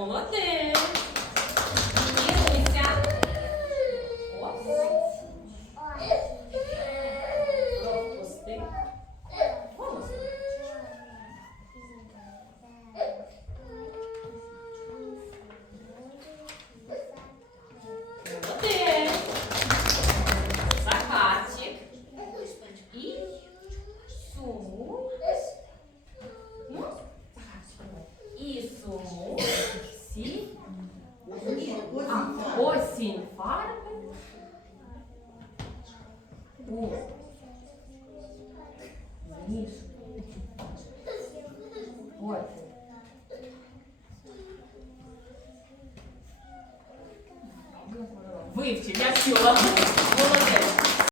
Молодець. А, фарбы. фарби Вот. ніжку. Потім. Вивчив, я.